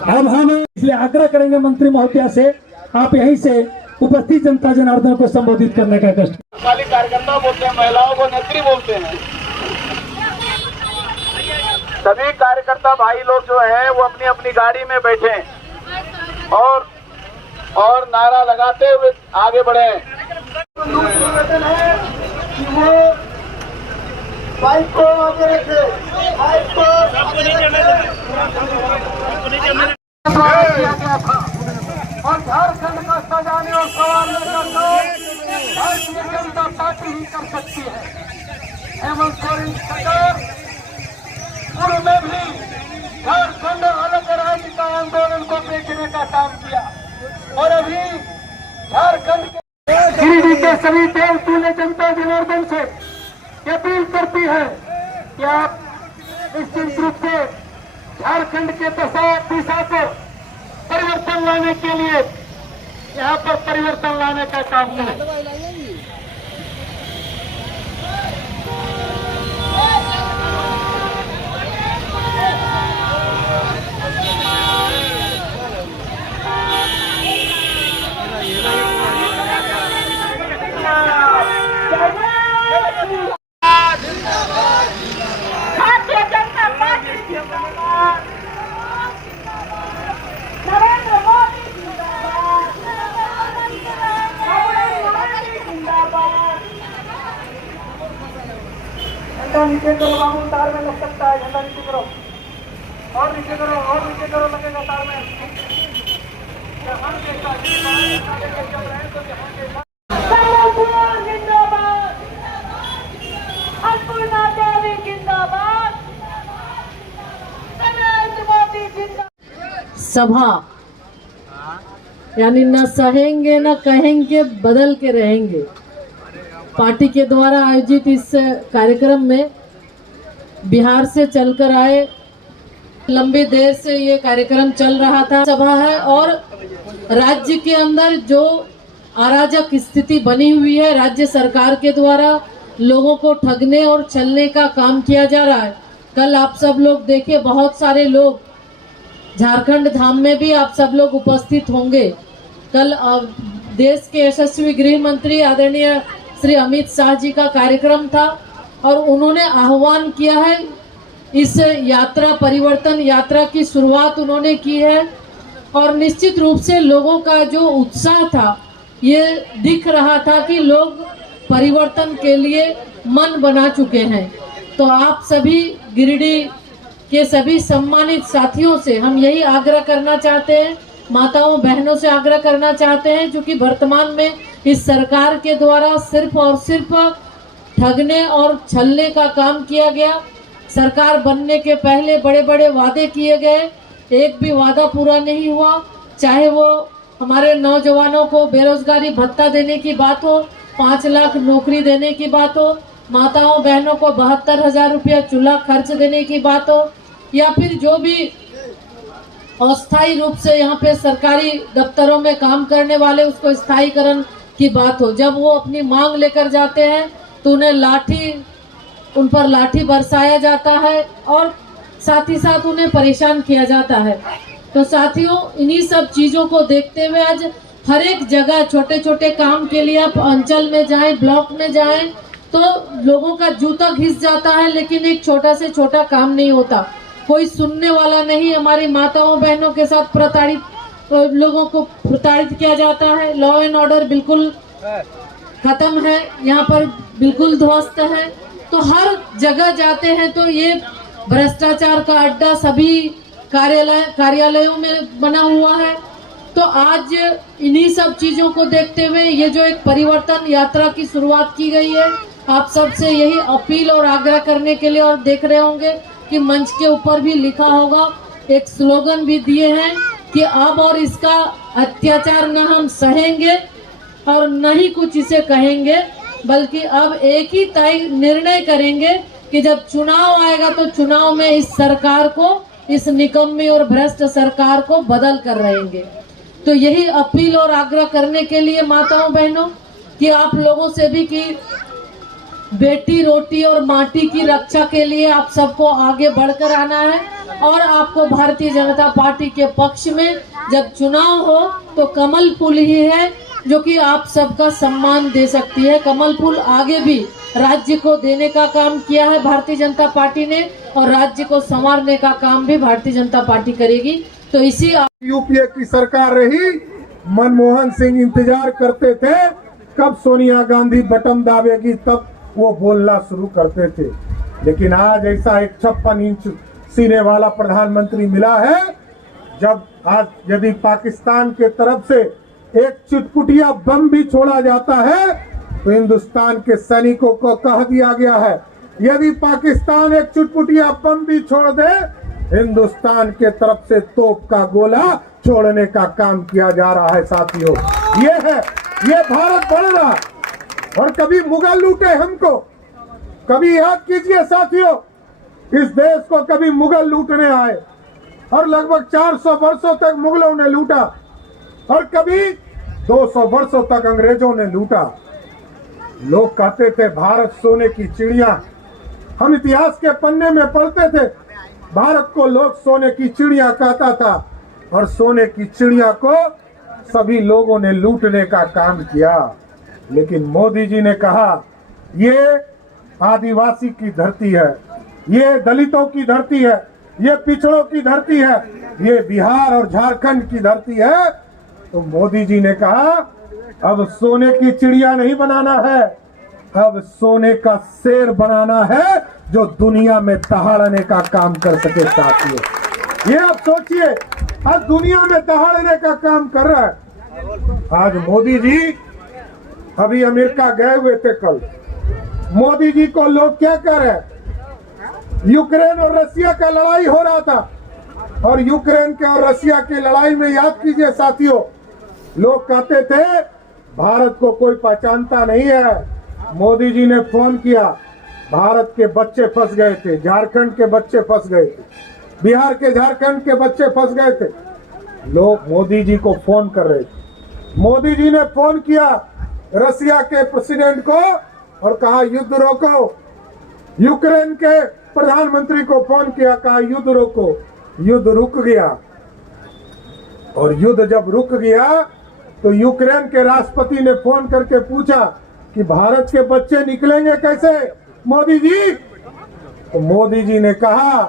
अब हम इसलिए आग्रह करेंगे मंत्री महोदया से, आप यहीं से उपस्थित जनता जनार्दन को संबोधित करने का कष्ट। खाली कार्यकर्ता बोलते हैं, महिलाओं को नेत्री बोलते हैं। सभी कार्यकर्ता भाई लोग जो है वो अपनी अपनी गाड़ी में बैठे और नारा लगाते हुए आगे बढ़े। निवेदन है कि वो बाइक को आगे रखे, बाइक को और झारखंड का सजाने और संवारने का काम भारतीय जनता पार्टी ही कर सकती है। हेमंत सोरेन सरकार पूर्व में भी झारखंड अलग राज्य का आंदोलन को बेचने का काम किया और अभी झारखंड के गिरिडीह के सभी देवतुल्य जनता जनार्दन से अपील करती है कि आप निश्चित रूप से झारखंड के दिशा को परिवर्तन लाने के लिए यहाँ पर परिवर्तन लाने का काम करें। झंडा नीचे करो बाबू, तार में लग सकता है। झंडा नीचे करो और नीचे करो और नीचे करो, लगेगा तार में। सभा यानी न सहेंगे न कहेंगे, बदल के रहेंगे। पार्टी के द्वारा आयोजित इस कार्यक्रम में बिहार से चलकर आए, लंबी देर से ये कार्यक्रम चल रहा था। सभा है और राज्य के अंदर जो अराजक स्थिति बनी हुई है, राज्य सरकार के द्वारा लोगों को ठगने और छलने का काम किया जा रहा है। कल आप सब लोग देखे, बहुत सारे लोग झारखंड धाम में भी आप सब लोग उपस्थित होंगे। कल देश के यशस्वी गृह मंत्री आदरणीय श्री अमित शाह जी का कार्यक्रम था और उन्होंने आह्वान किया है, इस यात्रा परिवर्तन यात्रा की शुरुआत उन्होंने की है और निश्चित रूप से लोगों का जो उत्साह था, ये दिख रहा था कि लोग परिवर्तन के लिए मन बना चुके हैं। तो आप सभी गिरिडीह के सभी सम्मानित साथियों से हम यही आग्रह करना चाहते हैं, माताओं बहनों से आग्रह करना चाहते हैं, क्योंकि वर्तमान में इस सरकार के द्वारा सिर्फ और सिर्फ ठगने और छलने का काम किया गया। सरकार बनने के पहले बड़े बड़े वादे किए गए, एक भी वादा पूरा नहीं हुआ। चाहे वो हमारे नौजवानों को बेरोजगारी भत्ता देने की बात हो, 5 लाख नौकरी देने की बात हो, माताओं बहनों को 72,000 रुपया चूल्हा खर्च देने की बात हो, या फिर जो भी अस्थायी रूप से यहाँ पे सरकारी दफ्तरों में काम करने वाले उसको स्थायीकरण की बात हो। जब वो अपनी मांग लेकर जाते हैं तो उन पर लाठी बरसाया जाता है और साथ ही साथ उन्हें परेशान किया जाता है। तो साथियों, इन्हीं सब चीज़ों को देखते हुए आज हर एक जगह छोटे छोटे काम के लिए आप अंचल में जाएं, ब्लॉक में जाएं, तो लोगों का जूता घिस जाता है, लेकिन एक छोटा से छोटा काम नहीं होता, कोई सुनने वाला नहीं। हमारी माताओं बहनों के साथ लोगों को प्रताड़ित किया जाता है। लॉ एंड ऑर्डर बिल्कुल खत्म है, यहाँ पर बिल्कुल ध्वस्त है। तो हर जगह जाते हैं तो ये भ्रष्टाचार का अड्डा सभी कार्यालयों में बना हुआ है। तो आज इन्हीं सब चीजों को देखते हुए ये जो एक परिवर्तन यात्रा की शुरुआत की गई है, आप सबसे यही अपील और आग्रह करने के लिए, और देख रहे होंगे कि मंच के ऊपर भी लिखा होगा, एक स्लोगन भी दिए हैं कि अब और इसका अत्याचार न हम सहेंगे और न ही कुछ इसे कहेंगे, बल्कि अब एक ही तय निर्णय करेंगे कि जब चुनाव आएगा तो चुनाव में इस सरकार को, इस निकम्मी और भ्रष्ट सरकार को बदल कर रहेंगे। तो यही अपील और आग्रह करने के लिए माताओं बहनों कि आप लोगों से भी कि बेटी रोटी और माटी की रक्षा के लिए आप सबको आगे बढ़कर आना है और आपको भारतीय जनता पार्टी के पक्ष में जब चुनाव हो तो कमल फूल ही है जो कि आप सबका सम्मान दे सकती है। कमल फूल आगे भी राज्य को देने का काम किया है भारतीय जनता पार्टी ने और राज्य को संवारने का काम भी भारतीय जनता पार्टी करेगी। तो इसी यूपीए की सरकार रही, मनमोहन सिंह इंतजार करते थे कब सोनिया गांधी बटन दाबेगी, तब वो बोलना शुरू करते थे। लेकिन आज ऐसा एक 56 इंच सीने वाला प्रधानमंत्री मिला है, जब आज यदि पाकिस्तान के तरफ से एक चुटपुटिया बम भी छोड़ा जाता है तो हिंदुस्तान के सैनिकों को कह दिया गया है, यदि पाकिस्तान एक चुटपुटिया बम भी छोड़ दे, हिंदुस्तान के तरफ से तोप का गोला छोड़ने का काम किया जा रहा है। साथियों, ये भारत बढ़ रहा। और कभी मुगल लूटे हमको, कभी याद कीजिए साथियों, इस देश को कभी मुगल लूटने आए और लगभग 400 वर्षों तक मुगलों ने लूटा और कभी 200 वर्षों तक अंग्रेजों ने लूटा। लोग कहते थे भारत सोने की चिड़िया, हम इतिहास के पन्ने में पढ़ते थे, भारत को लोग सोने की चिड़िया कहता था और सोने की चिड़िया को सभी लोगों ने लूटने का काम किया। लेकिन मोदी जी ने कहा ये आदिवासी की धरती है, ये दलितों की धरती है, ये पिछड़ों की धरती है, ये बिहार और झारखंड की धरती है। तो मोदी जी ने कहा अब सोने की चिड़िया नहीं बनाना है, अब सोने का शेर बनाना है जो दुनिया में दहाड़ने का काम कर सके। साथियों, ये आप सोचिए, आज दुनिया में दहाड़ने का काम कर रहा है। आज मोदी जी अभी अमेरिका गए हुए थे कल, मोदी जी को लोग क्या कह रहे हैं, यूक्रेन और रसिया का लड़ाई हो रहा था और यूक्रेन के और रसिया की लड़ाई में याद कीजिए साथियों, लोग कहते थे भारत को कोई पहचानता नहीं है। मोदी जी ने फोन किया, भारत के बच्चे फंस गए थे, झारखंड के बच्चे फंस गए थे, बिहार के झारखंड के बच्चे फंस गए थे। लोग मोदी जी को फोन कर रहे थे। मोदी जी ने फोन किया रसिया के प्रेसिडेंट को और कहा युद्ध रोको। यूक्रेन के प्रधानमंत्री को फोन किया, कहा युद्ध रोको। युद्ध रुक गया और युद्ध जब रुक गया तो यूक्रेन के राष्ट्रपति ने फोन करके पूछा कि भारत के बच्चे निकलेंगे कैसे मोदी जी। तो मोदी जी ने कहा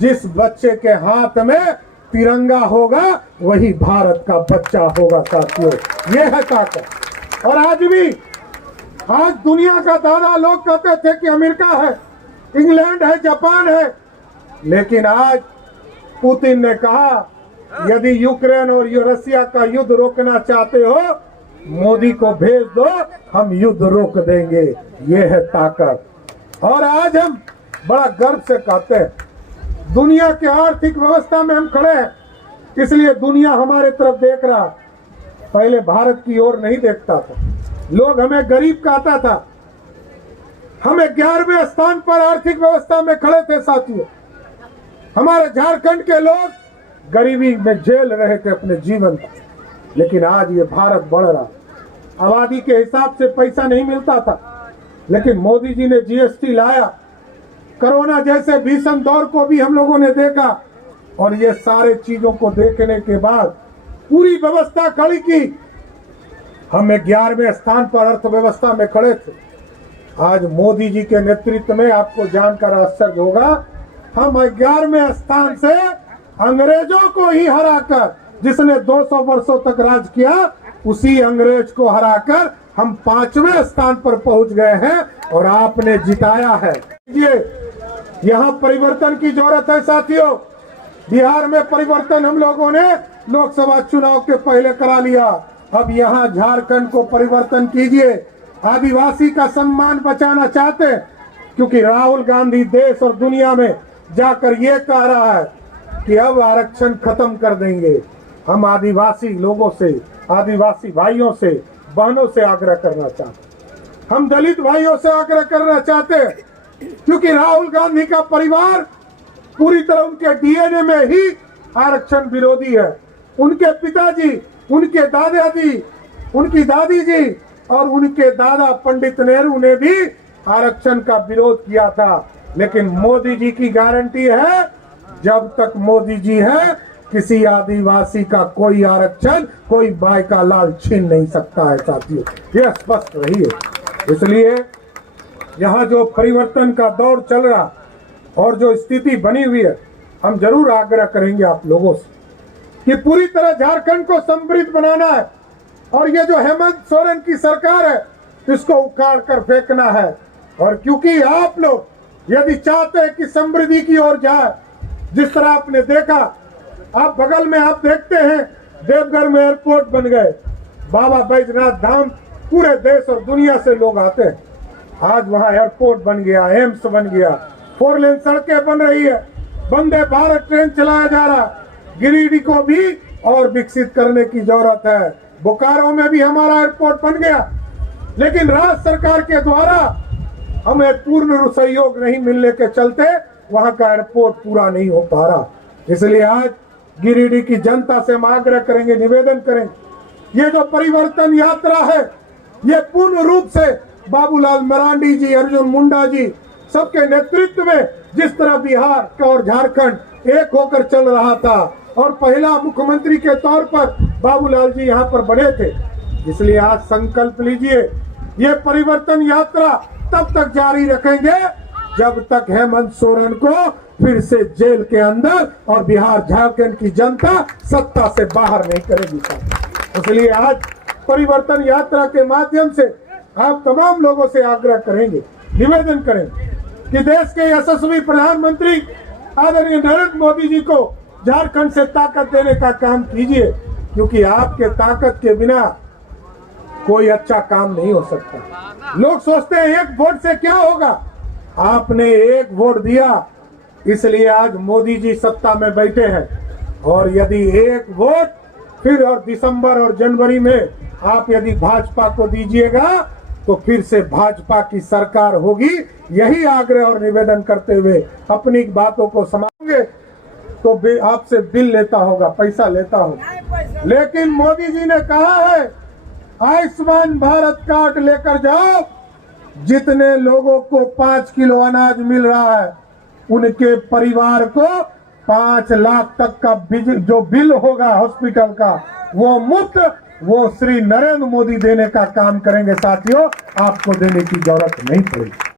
जिस बच्चे के हाथ में तिरंगा होगा वही भारत का बच्चा होगा। साथियों, ये है ताकत। और आज भी, आज दुनिया का दादा लोग कहते थे कि अमेरिका है, इंग्लैंड है, जापान है, लेकिन आज पुतिन ने कहा यदि यूक्रेन और रसिया का युद्ध रोकना चाहते हो मोदी को भेज दो, हम युद्ध रोक देंगे। ये है ताकत। और आज हम बड़ा गर्व से कहते हैं दुनिया के आर्थिक व्यवस्था में हम खड़े हैं, इसलिए दुनिया हमारे तरफ देख रहा। पहले भारत की ओर नहीं देखता था, लोग हमें गरीब कहता था, हम 11वें स्थान पर आर्थिक व्यवस्था में खड़े थे। साथियों, हमारे झारखंड के लोग गरीबी में झेल रहे थे अपने जीवन का, लेकिन आज ये भारत बढ़ रहा। आबादी के हिसाब से पैसा नहीं मिलता था, लेकिन मोदी जी ने जीएसटी लाया, कोरोना जैसे भीषण दौर को भी हम लोगों ने देखा और ये सारे चीजों को देखने के बाद पूरी व्यवस्था खड़ी की। हम 11वें स्थान पर अर्थव्यवस्था में खड़े थे। आज मोदी जी के नेतृत्व में आपको जानकर आश्चर्य होगा, हम 11वें स्थान से अंग्रेजों को ही हराकर, जिसने 200 वर्षों तक राज किया, उसी अंग्रेज को हराकर हम 5वें स्थान पर पहुंच गए हैं और आपने जिताया है। ये यहाँ परिवर्तन की जरूरत है साथियों। बिहार में परिवर्तन हम लोगों ने लोकसभा चुनाव के पहले करा लिया, अब यहाँ झारखंड को परिवर्तन कीजिए। आदिवासी का सम्मान बचाना चाहते हैं, क्योंकि राहुल गांधी देश और दुनिया में जाकर ये कह रहा है कि अब आरक्षण खत्म कर देंगे। हम आदिवासी लोगों से, आदिवासी भाइयों से, बहनों से आग्रह करना चाहते, हम दलित भाइयों से आग्रह करना चाहते हैं, क्योंकि राहुल गांधी का परिवार पूरी तरह उनके डीएनए में ही आरक्षण विरोधी है। उनके पिताजी, उनके दादाजी, उनकी दादी जी और उनके दादा पंडित नेहरू ने भी आरक्षण का विरोध किया था, लेकिन मोदी जी की गारंटी है, जब तक मोदी जी है किसी आदिवासी का कोई आरक्षण, कोई बाई का लाल छीन नहीं सकता है साथियों, यह स्पष्ट रही है। इसलिए यहाँ जो परिवर्तन का दौर चल रहा और जो स्थिति बनी हुई है, हम जरूर आग्रह करेंगे आप लोगों से कि पूरी तरह झारखंड को समृद्ध बनाना है और ये जो हेमंत सोरेन की सरकार है इसको उखाड़ कर फेंकना है। और क्योंकि आप लोग यदि चाहते हैं कि समृद्धि की ओर जाए, जिस तरह आपने देखा, आप बगल में आप देखते हैं देवघर में एयरपोर्ट बन गए, बाबा बैजनाथ धाम पूरे देश और दुनिया से लोग आते हैं, आज वहां एयरपोर्ट बन गया, एम्स बन गया, 4 लेन सड़कें बन रही है, वंदे भारत ट्रेन चलाया जा रहा है। गिरिडीह को भी और विकसित करने की जरूरत है। बोकारो में भी हमारा एयरपोर्ट बन गया, लेकिन राज्य सरकार के द्वारा हमें पूर्ण सहयोग नहीं मिलने के चलते वहां का एयरपोर्ट पूरा नहीं हो पा रहा। इसलिए आज गिरिडीह की जनता से हम आग्रह करेंगे, निवेदन करेंगे, ये जो परिवर्तन यात्रा है ये पूर्ण रूप से बाबूलाल मरांडी जी, अर्जुन मुंडा जी सबके नेतृत्व में जिस तरह बिहार और झारखंड एक होकर चल रहा था और पहला मुख्यमंत्री के तौर पर बाबूलाल जी यहाँ पर बने थे, इसलिए आज संकल्प लीजिए, ये परिवर्तन यात्रा तब तक जारी रखेंगे जब तक हेमंत सोरेन को फिर से जेल के अंदर और बिहार झारखंड की जनता सत्ता से बाहर नहीं करेगी। इसलिए आज परिवर्तन यात्रा के माध्यम से आप तमाम लोगों से आग्रह करेंगे, निवेदन करेंगे कि देश के यशस्वी प्रधानमंत्री आदरणीय नरेंद्र मोदी जी को झारखंड से ताकत देने का काम कीजिए, क्योंकि आपके ताकत के बिना कोई अच्छा काम नहीं हो सकता। लोग सोचते हैं एक वोट से क्या होगा, आपने एक वोट दिया इसलिए आज मोदी जी सत्ता में बैठे हैं, और यदि एक वोट फिर और दिसंबर और जनवरी में आप यदि भाजपा को दीजिएगा तो फिर से भाजपा की सरकार होगी। यही आग्रह और निवेदन करते हुए अपनी बातों को समाप्त, तो आपसे बिल लेता होगा, पैसा लेता होगा, लेकिन मोदी जी ने कहा है आयुष्मान भारत कार्ड लेकर जाओ, जितने लोगों को 5 किलो अनाज मिल रहा है उनके परिवार को 5 लाख तक का जो बिल होगा हॉस्पिटल का वो मुफ्त, वो श्री नरेंद्र मोदी देने का काम करेंगे साथियों, आपको देने की जरूरत नहीं पड़ेगी।